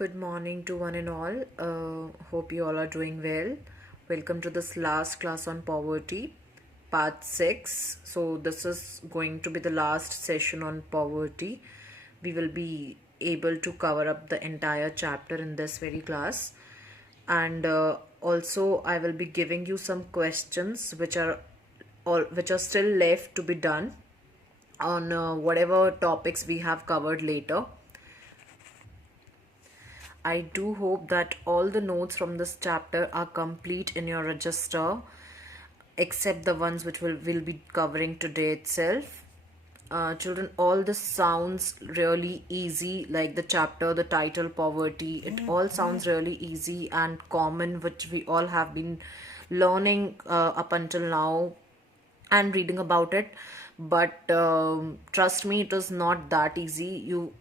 Good morning to one and all. Hope you all are doing well. Welcome to this last class on poverty, part 6. So, this is going to be the last session on poverty. We will be able to cover up the entire chapter in this very class. And also, I will be giving you some questions which are still left to be done on whatever topics we have covered later. I do hope that all the notes from this chapter are complete in your register, except the ones which will be covering today itself. Children, all this sounds really easy, like the chapter, the title, poverty. It all sounds really easy and common, which we all have been learning up until now and reading about it. But trust me, it is not that easy. You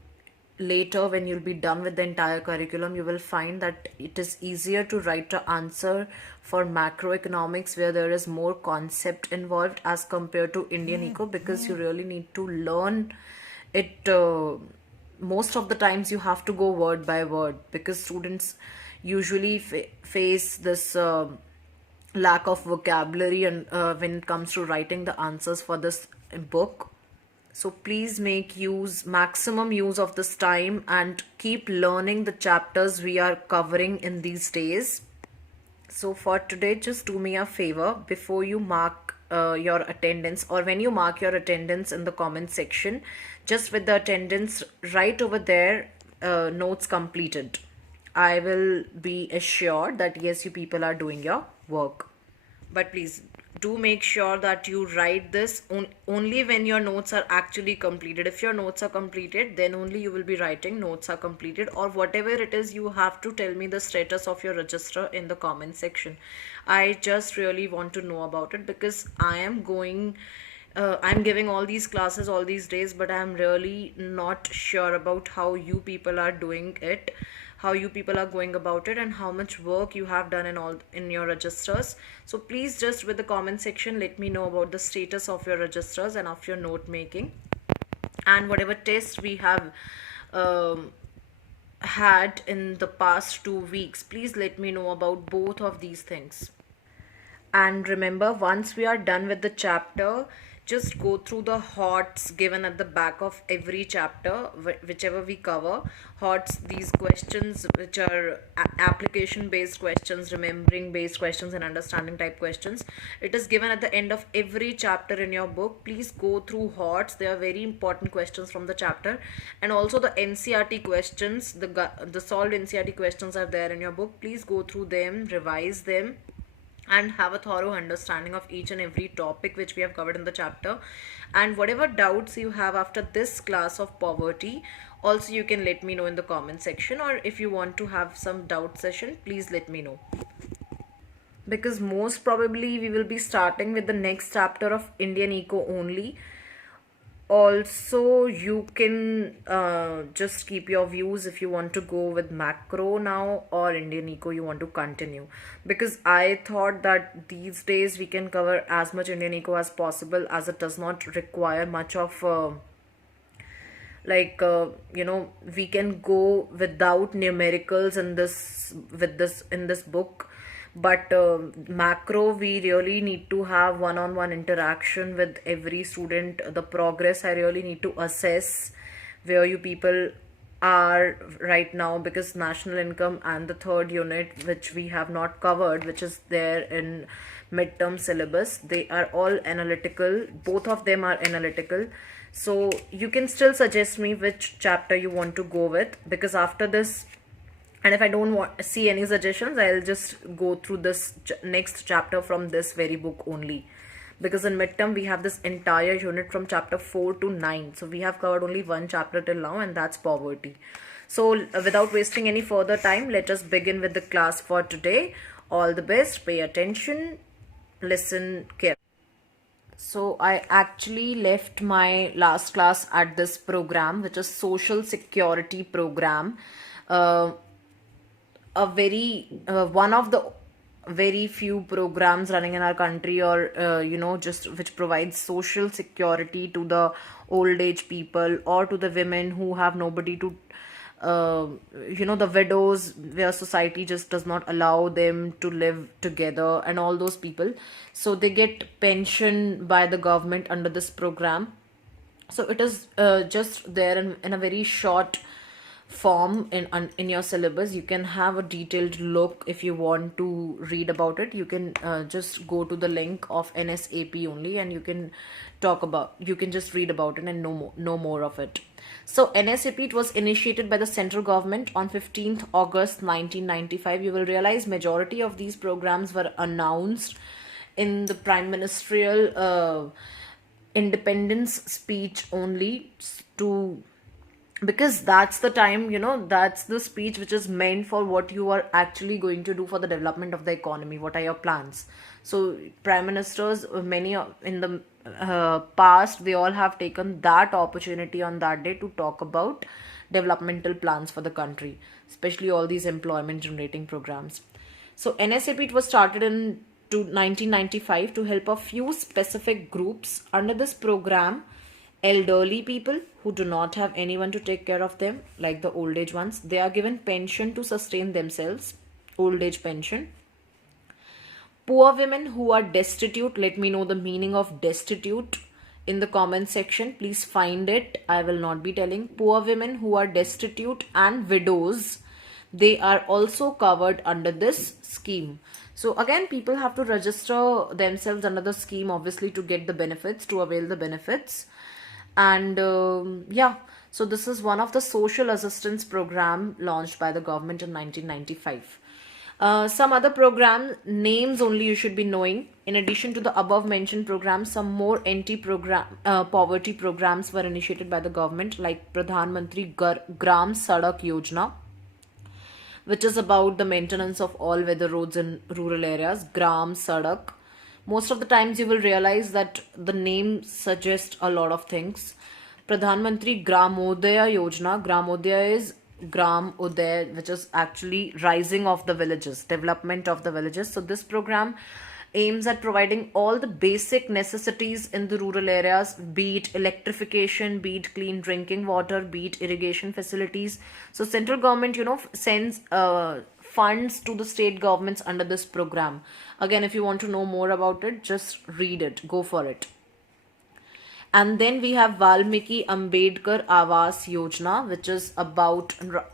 later, when you'll be done with the entire curriculum, you will find that it is easier to write an answer for macroeconomics where there is more concept involved as compared to Indian eco, because you really need to learn it. Most of the times you have to go word by word, because students usually face this lack of vocabulary and when it comes to writing the answers for this book. So please make maximum use of this time and keep learning the chapters we are covering in these days. So for today, just do me a favor. Before you mark your attendance, or when you mark your attendance in the comment section, just with the attendance right over there, notes completed, I will be assured that yes, you people are doing your work. But please do make sure that you write this only when your notes are actually completed. If your notes are completed, then only you will be writing notes are completed, or whatever it is, you have to tell me the status of your register in the comment section. I just really want to know about it, because I'm giving all these classes all these days, but I'm really not sure about how you people are doing it, how you people are going about it, and how much work you have done in your registers. So please, just with the comment section, let me know about the status of your registers and of your note making, and whatever tests we have had in the past 2 weeks. Please let me know about both of these things. And remember, once we are done with the chapter, just go through the HOTS given at the back of every chapter, whichever we cover. HOTS, these questions which are application based questions, remembering based questions, and understanding type questions. It is given at the end of every chapter in your book. Please go through HOTS. They are very important questions from the chapter. And also the NCERT questions, the solved NCERT questions are there in your book. Please go through them, revise them, and have a thorough understanding of each and every topic which we have covered in the chapter. And whatever doubts you have after this class of poverty, also you can let me know in the comment section, or if you want to have some doubt session, please let me know, because most probably we will be starting with the next chapter of Indian eco only. Also, you can just keep your views if you want to go with macro now, or Indian eco you want to continue, because I thought that these days we can cover as much Indian eco as possible, as it does not require much of we can go without numericals in this book. But macro, we really need to have one-on-one interaction with every student. The progress I really need to assess where you people are right now, because national income and the third unit, which we have not covered, which is there in midterm syllabus, they are all analytical. Both of them are analytical. So you can still suggest me which chapter you want to go with, because after this, and if I don't see any suggestions, I'll just go through this next chapter from this very book only, because in midterm we have this entire unit from chapter 4 to 9. So we have covered only one chapter till now, and that's poverty. So without wasting any further time, let us begin with the class for today. All the best. Pay attention. Listen carefully. So I actually left my last class at this program, which is social security program. A very one of the very few programs running in our country, or just which provides social security to the old age people, or to the women who have nobody to uh, the widows where society just does not allow them to live together, and all those people. So they get pension by the government under this program. So it is just there in a very short form in your syllabus. You can have a detailed look if you want to read about it. You can just go to the link of NSAP only, and you can just read about it and know more of it. So NSAP, it was initiated by the central government on 15th August 1995. You will realize majority of these programs were announced in the prime ministerial independence speech only, to because that's the time, that's the speech which is meant for what you are actually going to do for the development of the economy. What are your plans? So prime ministers, many in the past, they all have taken that opportunity on that day to talk about developmental plans for the country, especially all these employment generating programs. So NSAP, it was started in 1995 to help a few specific groups. Under this program, elderly people who do not have anyone to take care of them, like the old age ones, they are given pension to sustain themselves, old age pension. Poor women who are destitute, let me know the meaning of destitute in the comment section. Please find it. I will not be telling. Poor women who are destitute and widows, they are also covered under this scheme. So again, people have to register themselves under the scheme, obviously, to get the benefits, to avail the benefits. And yeah, so this is one of the social assistance program launched by the government in 1995. Some other program names only you should be knowing. In addition to the above mentioned programs, some more poverty programs were initiated by the government, like Pradhan Mantri Gram Sadak Yojana, which is about the maintenance of all weather roads in rural areas. Gram Sadak. Most of the times you will realize that the name suggests a lot of things. Pradhan Mantri Gramodaya Yojana. Gramodaya is Gram Uday, which is actually rising of the villages, development of the villages. So this program aims at providing all the basic necessities in the rural areas, be it electrification, be it clean drinking water, be it irrigation facilities. So central government, sends funds to the state governments under this program. Again, if you want to know more about it, just read it, go for it. And then we have Valmiki Ambedkar Awas Yojana, which is about,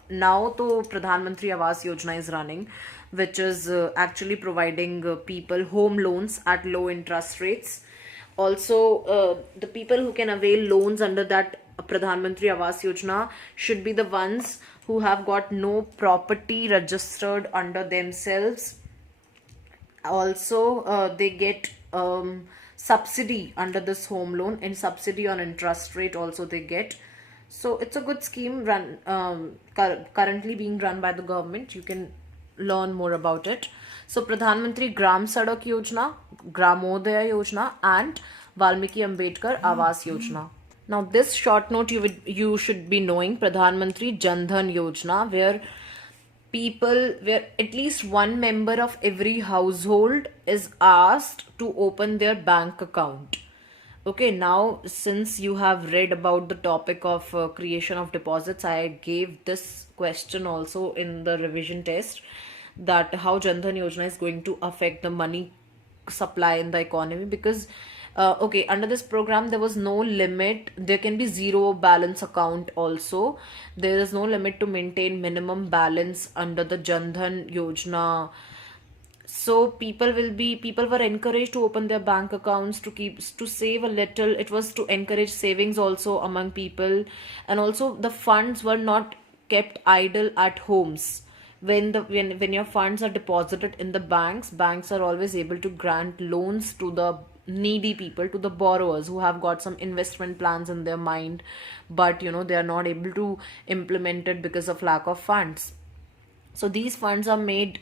now to Pradhan Mantri Awas Yojana is running, which is actually providing people home loans at low interest rates. Also, the people who can avail loans under that Pradhan Mantri Awas Yojana should be the ones who have got no property registered under themselves. Also, they get subsidy under this home loan, and subsidy on interest rate also they get. So it's a good scheme currently being run by the government. You can learn more about it. So Pradhan Mantri Gram Sadak Yojana, Gramodaya Yojana, and Valmiki Ambedkar Awas Yojana. Now this short note you should be knowing, Pradhan Mantri Jan Dhan Yojana, where at least one member of every household is asked to open their bank account. Okay, now since you have read about the topic of creation of deposits, I gave this question also in the revision test, that how Jan Dhan Yojana is going to affect the money supply in the economy. Because okay, under this program there was no limit. There can be zero balance account also. There is no limit to maintain minimum balance under the Jan Dhan Yojana. So people were encouraged to open their bank accounts to save a little. It was to encourage savings also among people, and also the funds were not kept idle at homes. When your funds are deposited in the banks are always able to grant loans to the needy people, to the borrowers who have got some investment plans in their mind, but they are not able to implement it because of lack of funds. So these funds are made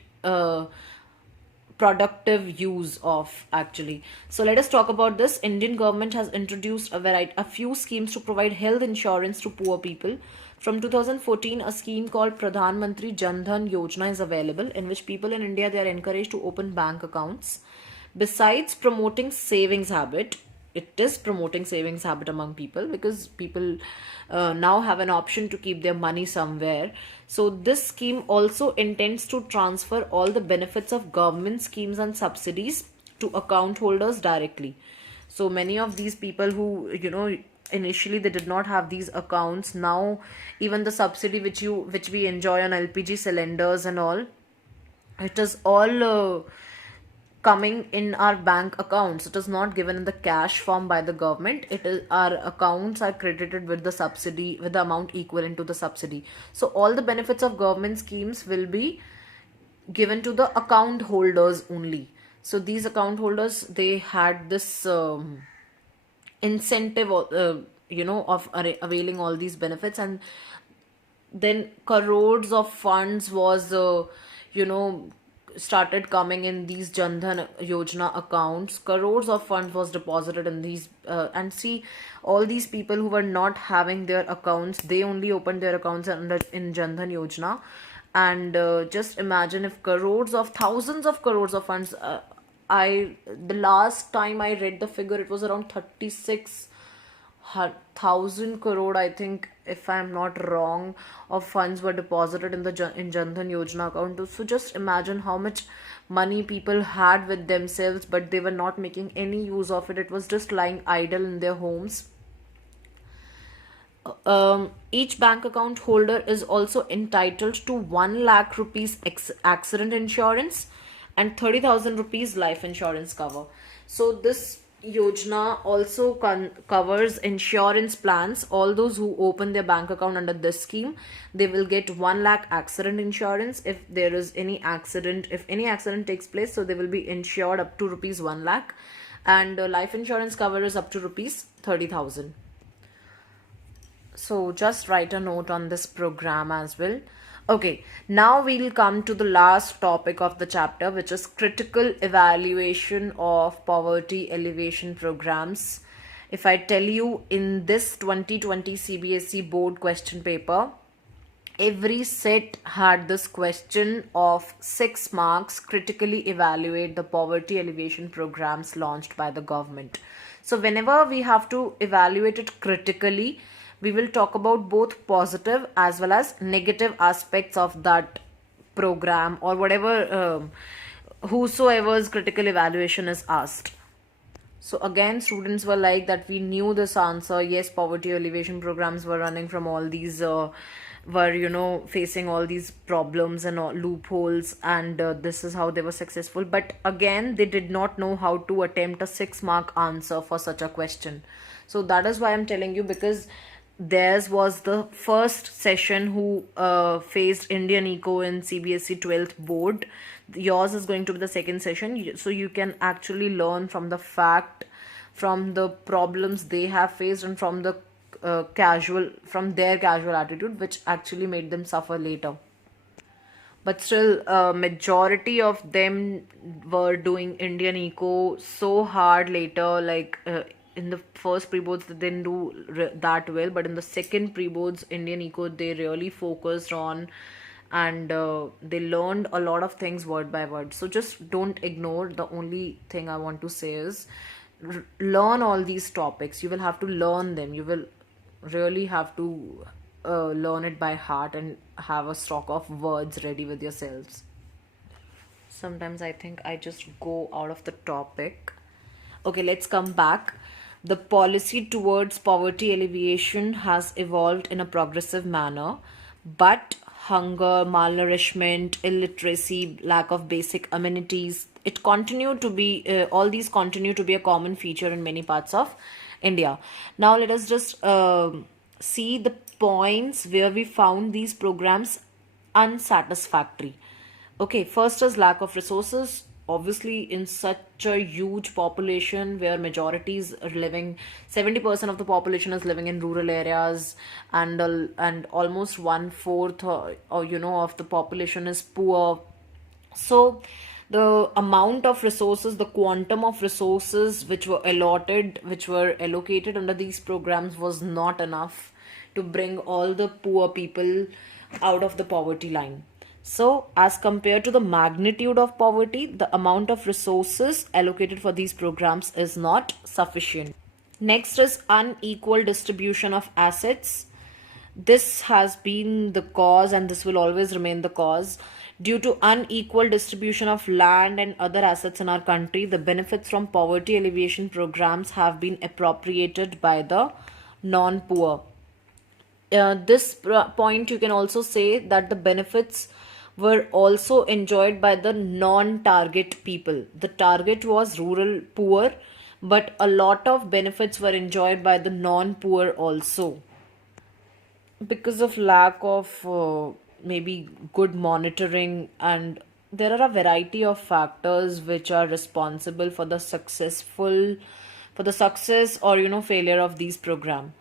productive use of, actually. So let us talk about this. Indian government has introduced a few schemes to provide health insurance to poor people. From 2014, a scheme called Pradhan Mantri Jan Dhan Yojana is available, in which people in India, they are encouraged to open bank accounts. Besides promoting savings habit, it is promoting savings habit among people, because people now have an option to keep their money somewhere. So this scheme also intends to transfer all the benefits of government schemes and subsidies to account holders directly. So many of these people who, initially they did not have these accounts, now even the subsidy which we enjoy on LPG cylinders and all, it is all coming in our bank accounts. It is not given in the cash form by the government. It is, our accounts are credited with the subsidy, with the amount equivalent to the subsidy. So all the benefits of government schemes will be given to the account holders only. So these account holders, they had this incentive, of availing all these benefits. And then crores of funds was started coming in these Jandhan Yojana accounts. Crores of funds was deposited in these, and see, all these people who were not having their accounts, they only opened their accounts in Jandhan Yojana. And just imagine if crores of, thousands of crores of funds, the last time I read the figure, it was around 36,000 crore, I think, if I'm not wrong, of funds were deposited in in Jandhan Yojana account. So just imagine how much money people had with themselves, but they were not making any use of it. It was just lying idle in their homes. Each bank account holder is also entitled to 1 lakh rupees accident insurance and 30,000 rupees life insurance cover. So this Yojana also covers insurance plans. All those who open their bank account under this scheme, they will get 1 lakh accident insurance if there is any accident. If any accident takes place, so they will be insured up to rupees 1 lakh, and life insurance cover is up to rupees 30,000. So just write a note on this program as well. Okay, now we'll come to the last topic of the chapter, which is critical evaluation of poverty alleviation programs. If I tell you, in this 2020 CBSE board question paper, every set had this question of 6 marks: critically evaluate the poverty alleviation programs launched by the government. So whenever we have to evaluate it critically, we will talk about both positive as well as negative aspects of that program, or whatever, whosoever's critical evaluation is asked. So again, students were like that, we knew this answer. Yes, poverty alleviation programs were running from all these, were facing all these problems and all loopholes, and this is how they were successful. But again, they did not know how to attempt a 6-mark answer for such a question. So that is why I'm telling you, because theirs was the first session who faced Indian Eco in CBSE 12th board. Yours is going to be the second session, so you can actually learn from the fact, from the problems they have faced, and from the from their casual attitude, which actually made them suffer later. But still, majority of them were doing Indian Eco so hard later, like in the first pre-boards they didn't do that well, but in the second pre-boards Indian Eco they really focused on, and they learned a lot of things word by word. So just don't ignore. The only thing I want to say is, learn all these topics. You will have to learn them. You will really have to learn it by heart and have a stock of words ready with yourselves. Sometimes I think I just go out of the topic. Okay, let's come back. The policy towards poverty alleviation has evolved in a progressive manner, but hunger, malnourishment, illiteracy, lack of basic amenities, it continue to be all these continue to be a common feature in many parts of India. Now let us just see the points where we found these programs unsatisfactory. Okay, first is lack of resources. Obviously, in such a huge population where majorities are living, 70% of the population is living in rural areas, and almost 1/4 of the population is poor. So the amount of resources, the quantum of resources which were allocated under these programs was not enough to bring all the poor people out of the poverty line. So, as compared to the magnitude of poverty, the amount of resources allocated for these programs is not sufficient. Next is unequal distribution of assets. This has been the cause, and this will always remain the cause. Due to unequal distribution of land and other assets in our country, the benefits from poverty alleviation programs have been appropriated by the non poor. Point, you can also say that the benefits were also enjoyed by the non-target people. The target was rural poor, but a lot of benefits were enjoyed by the non-poor also, because of lack of maybe good monitoring, and there are a variety of factors which are responsible for the success or failure of these program.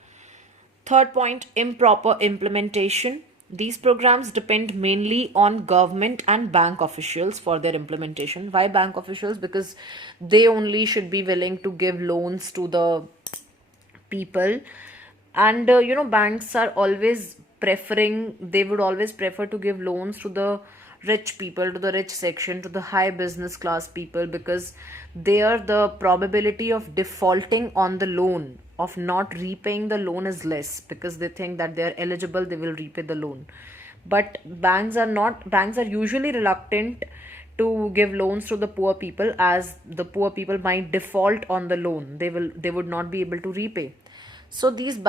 Third point, improper implementation. These programs depend mainly on government and bank officials for their implementation. Why bank officials? Because they only should be willing to give loans to the people. And banks are always they would always prefer to give loans to the rich people, to the rich section, to the high business class people, because there the probability of defaulting on the loan, of not repaying the loan, is less, because they think that they are eligible, they will repay the loan. But banks are usually reluctant to give loans to the poor people, as the poor people might default on the loan, they would not be able to repay. So these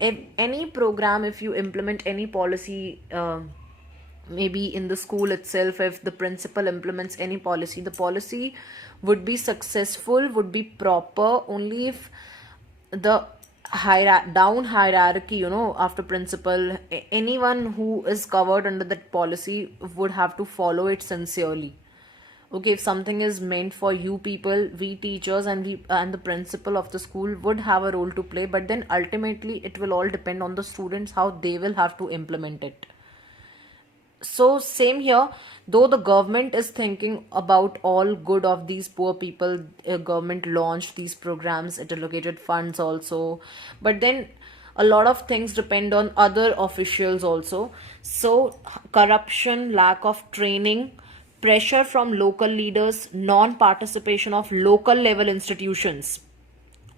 any program, if you implement any policy, maybe in the school itself, if the principal implements any policy, the policy would be successful, would be proper only if the down hierarchy, after principal, anyone who is covered under that policy would have to follow it sincerely. Okay, if something is meant for you people, we teachers and the principal of the school would have a role to play, but then ultimately it will all depend on the students, how they will have to implement it. So same here, though the government is thinking about all good of these poor people, government launched these programs, it allocated funds also, but then a lot of things depend on other officials also. So corruption, lack of training, pressure from local leaders, non-participation of local level institutions,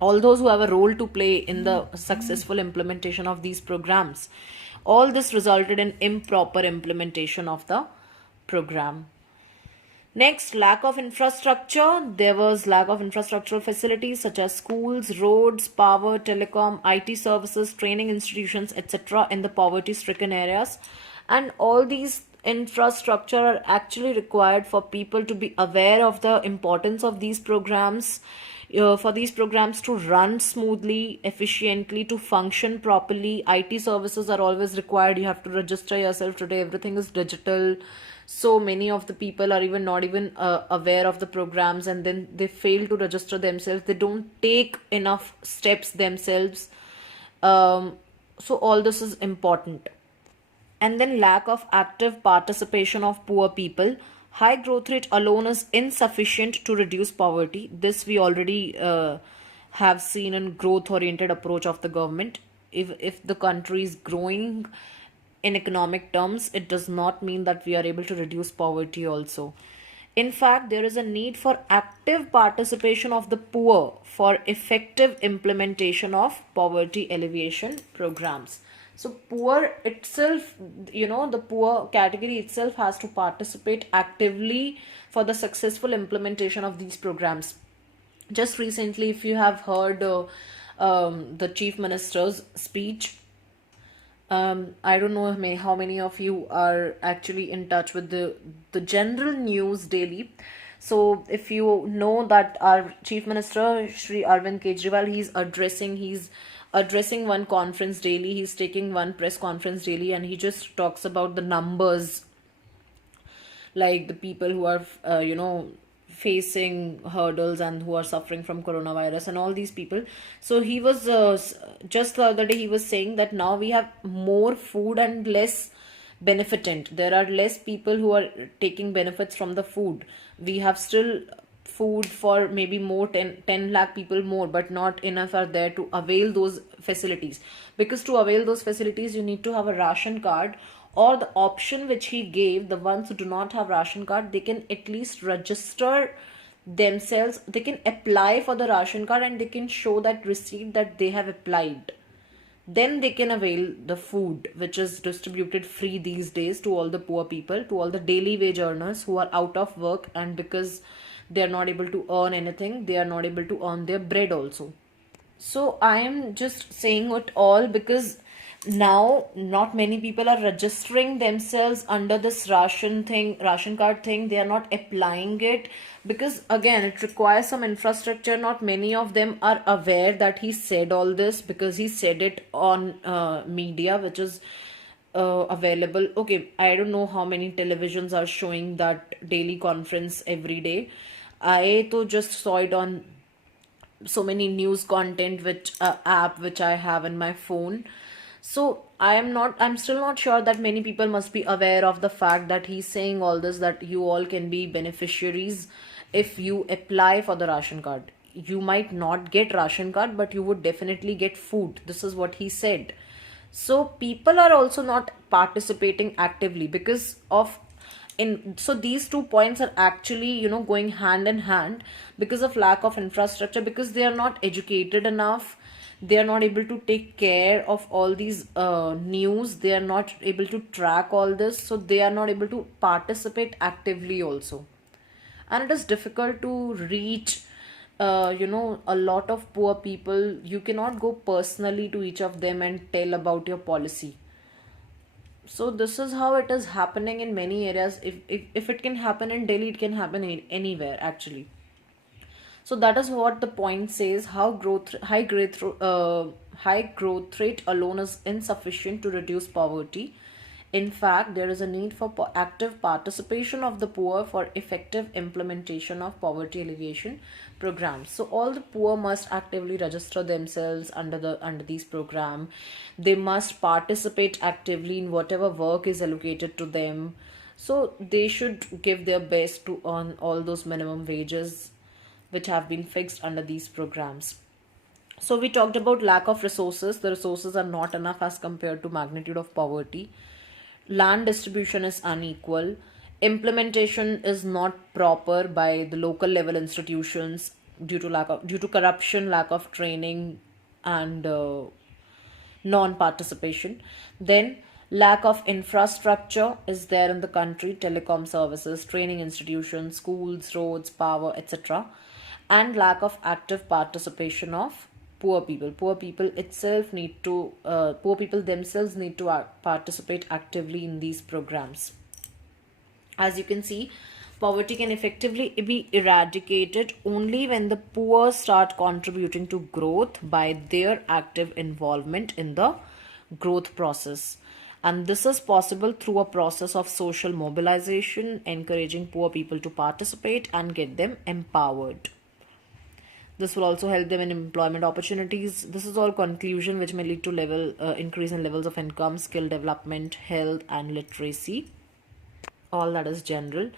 all those who have a role to play in the successful implementation of these programs, all this resulted in improper implementation of the program. Next, lack of infrastructure. There was lack of infrastructural facilities such as schools, roads, power, telecom, IT services, training institutions, etc. in the poverty-stricken areas. And all these infrastructure are actually required for people to be aware of the importance of these programs, for these programs to run smoothly, efficiently, to function properly. IT services are always required. You have to register yourself. Today everything is digital, so many of the people are even not even aware of the programs, and then they fail to register themselves, they don't take enough steps themselves. So all this is important. And then lack of active participation of poor people. High growth rate alone is insufficient to reduce poverty. This we already have seen in growth oriented approach of the government. If the country is growing in economic terms, it does not mean that we are able to reduce poverty also. In fact, there is a need for active participation of the poor for effective implementation of poverty alleviation programs. So poor itself, the poor category itself has to participate actively for the successful implementation of these programs. Just recently, if you have heard the Chief Minister's speech, I don't know how many of you are actually in touch with the general news daily. So if you know that our Chief Minister, Shri Arvind Kejriwal, he's addressing one conference daily, he's taking one press conference daily, and he just talks about the numbers, like the people who are facing hurdles and who are suffering from coronavirus and all these people. So he was just the other day he was saying that now we have more food and less benefitant. There are less people who are taking benefits from the food. We have still food for maybe more 10 lakh people more, but not enough are there to avail those facilities, because to avail those facilities you need to have a ration card, or the option which he gave, the ones who do not have ration card, they can at least register themselves, they can apply for the ration card and they can show that receipt that they have applied. Then they can avail the food which is distributed free these days to all the poor people, to all the daily wage earners who are out of work, and because they are not able to earn anything, they are not able to earn their bread also. So I am just saying it all because now not many people are registering themselves under this ration card thing. They are not applying it because again it requires some infrastructure. Not many of them are aware that he said all this, because he said it on media, which is available. Okay, I don't know how many televisions are showing that daily conference every day. I to just saw it on so many news content which app which I have in my phone. So I'm still not sure that many people must be aware of the fact that he's saying all this, that you all can be beneficiaries if you apply for the ration card. You might not get ration card, but you would definitely get food. This is what he said. So people are also not participating actively because of in so these two points are actually, going hand in hand, because of lack of infrastructure, because they are not educated enough. They are not able to take care of all these news. They are not able to track all this, so they are not able to participate actively also. And it is difficult to reach a lot of poor people. You cannot go personally to each of them and tell about your policy. So this is how it is happening in many areas. If it can happen in Delhi, it can happen anywhere actually. So that is what the point says. How high growth rate alone is insufficient to reduce poverty. In fact, there is a need for active participation of the poor for effective implementation of poverty alleviation programs. So all the poor must actively register themselves under these program. They must participate actively in whatever work is allocated to them. So they should give their best to earn all those minimum wages which have been fixed under these programs. So we talked about lack of resources. The resources are not enough as compared to magnitude of poverty. Land distribution is unequal. Implementation is not proper by the local level institutions due to corruption, lack of training, and non-participation. Then lack of infrastructure is there in the country: telecom services, training institutions, schools, roads, power, etc. And lack of active participation of poor people. Poor people themselves need to participate actively in these programs. As you can see, poverty can effectively be eradicated only when the poor start contributing to growth by their active involvement in the growth process. And this is possible through a process of social mobilization, encouraging poor people to participate and get them empowered. This will also help them in employment opportunities. This is all conclusion which may lead to increase in levels of income, skill development, health, and literacy. All that is general.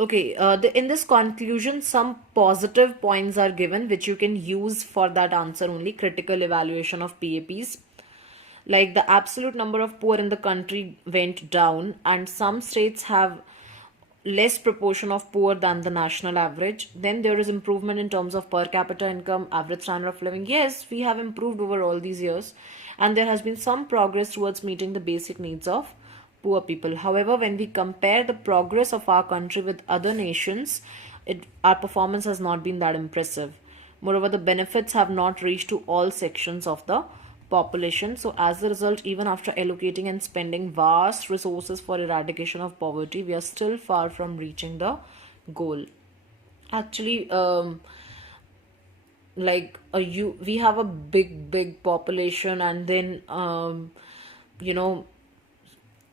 Okay, in this conclusion, some positive points are given which you can use for that answer only. Critical evaluation of PAPs. Like the absolute number of poor in the country went down, and some states have less proportion of poor than the national average. Then there is improvement in terms of per capita income, average standard of living. Yes, we have improved over all these years, and there has been some progress towards meeting the basic needs of poor people. However, when we compare the progress of our country with other nations, our performance has not been that impressive. Moreover, the benefits have not reached to all sections of the population. So as a result, even after allocating and spending vast resources for eradication of poverty, we are still far from reaching the goal. Actually, we have a big population, and then you know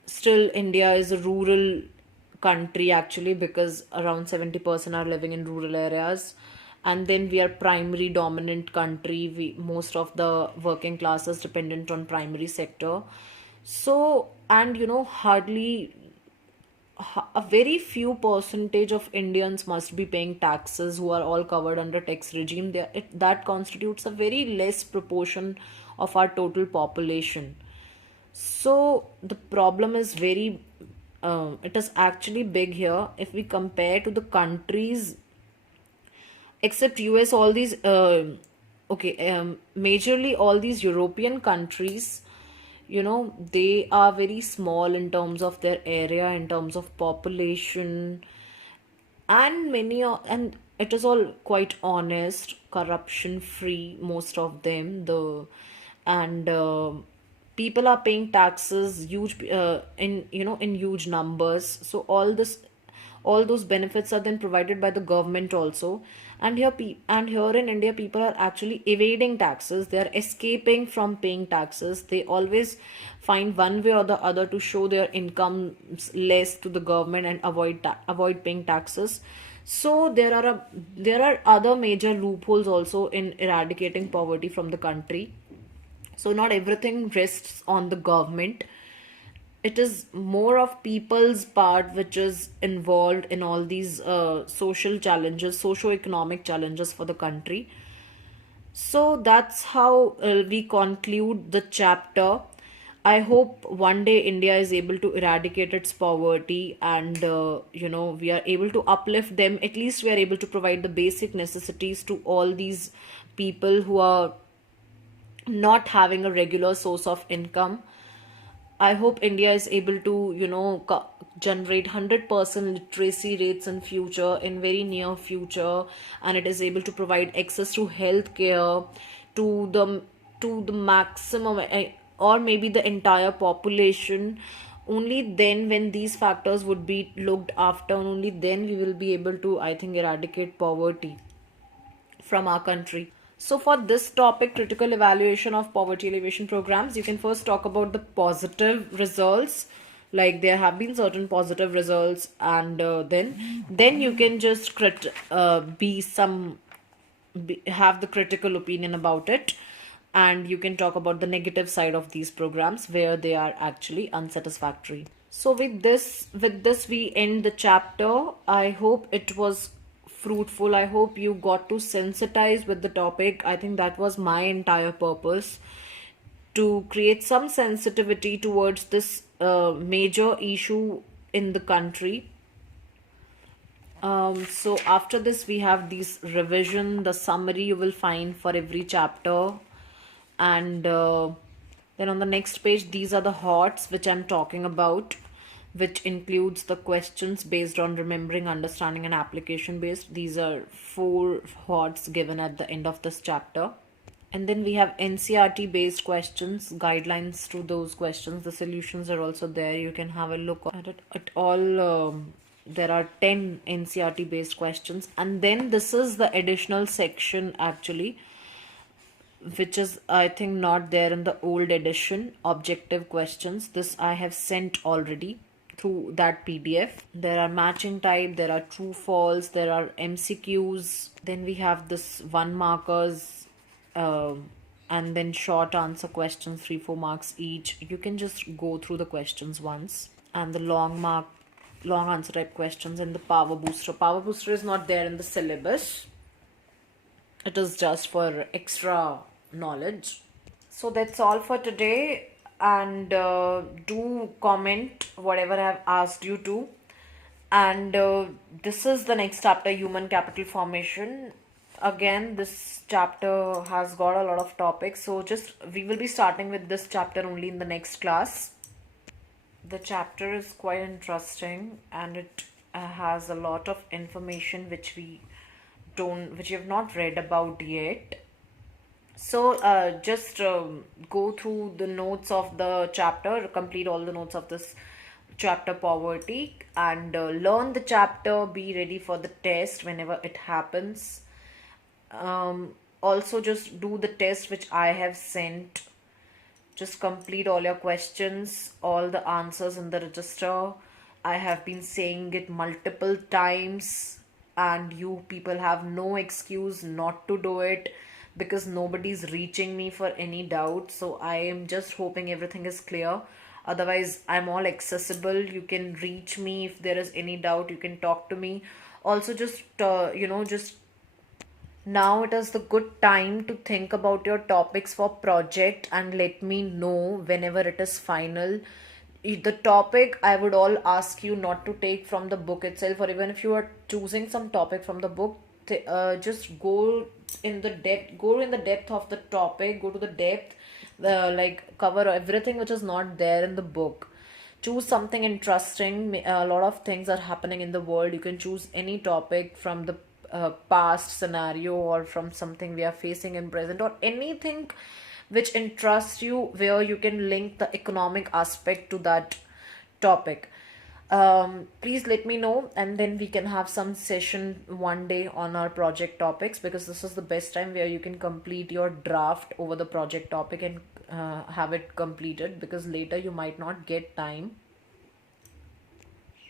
still India is a rural country actually, because around 70% are living in rural areas. And then we are primary dominant country. Most of the working class is dependent on primary sector. So, and hardly a very few percentage of Indians must be paying taxes, who are all covered under tax regime. That constitutes a very less proportion of our total population. So the problem is it is actually big here. If we compare to the countries except US, all these majorly all these European countries, they are very small in terms of their area, in terms of population, and and it is all quite honest, corruption free, most of them. The and People are paying taxes huge, in huge numbers. So all those benefits are then provided by the government also. And here in India, people are actually evading taxes. They are escaping from paying taxes. They always find one way or the other to show their incomes less to the government and avoid paying taxes. So there are other major loopholes also in eradicating poverty from the country. So not everything rests on the government. It is more of people's part which is involved in all these social challenges, socio-economic challenges for the country. So that's how we conclude the chapter. I hope one day India is able to eradicate its poverty, and we are able to uplift them. At least we are able to provide the basic necessities to all these people who are not having a regular source of income. I hope India is able to, generate 100% literacy rates in future, in very near future, and it is able to provide access to health care to the maximum, or maybe the entire population. Only then, when these factors would be looked after, only then we will be able to, I think, eradicate poverty from our country. So, for this topic, critical evaluation of poverty alleviation programs, you can first talk about the positive results. Like there have been certain positive results, and then you can just have the critical opinion about it, and you can talk about the negative side of these programs where they are actually unsatisfactory. So with this we end the chapter. I hope it was fruitful. I hope you got to sensitize with the topic. I think that was my entire purpose, to create some sensitivity towards this major issue in the country. So after this we have these revision, the summary you will find for every chapter, and then on the next page these are the HOTS which I'm talking about, which includes the questions based on remembering, understanding, and application based. These are 4 HOTS given at the end of this chapter. And then we have NCRT based questions, guidelines to those questions. The solutions are also there. You can have a look at it. At all, there are 10 NCRT based questions. And then this is the additional section actually, which is I think not there in the old edition. Objective questions. This I have sent already through that PDF. There are matching type, there are true false, there are MCQs. Then we have this 1 markers, and then short answer questions, 3-4 marks each. You can just go through the questions once. And the long answer type questions, and the power booster. Power booster is not there in the syllabus. It is just for extra knowledge. So that's all for today, and do comment whatever I have asked you to. And this is the next chapter, human capital formation. Again, this chapter has got a lot of topics, so just we will be starting with this chapter only in the next class. The chapter is quite interesting, and it has a lot of information which we have not read about yet. So just go through the notes of the chapter, complete all the notes of this chapter poverty, and learn the chapter. Be ready for the test whenever it happens. Also just do the test which I have sent. Just complete all your questions, all the answers in the register. I have been saying it multiple times, and you people have no excuse not to do it, because nobody's reaching me for any doubt. So I am just hoping everything is clear. Otherwise, I'm all accessible. You can reach me if there is any doubt. You can talk to me. Also, just now it is the good time to think about your topics for project, and let me know whenever it is final. The topic I would all ask you not to take from the book itself, or even if you are choosing some topic from the book, just go in the depth of the topic, go to the depth, like cover everything which is not there in the book. Choose something interesting. A lot of things are happening in the world. You can choose any topic from the past scenario, or from something we are facing in present, or anything which interests you, where you can link the economic aspect to that topic. Please let me know, and then we can have some session one day on our project topics, because this is the best time where you can complete your draft over the project topic and have it completed, because later you might not get time.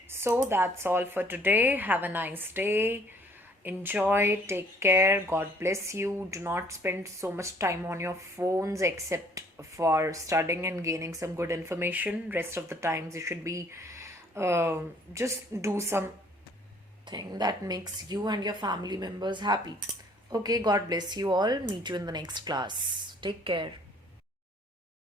So that's all for today. Have a nice day. Enjoy, take care, God bless you. Do not spend so much time on your phones except for studying and gaining some good information. Rest of the times you should be just do something that makes you and your family members happy. Okay, God bless you all. Meet you in the next class. Take care.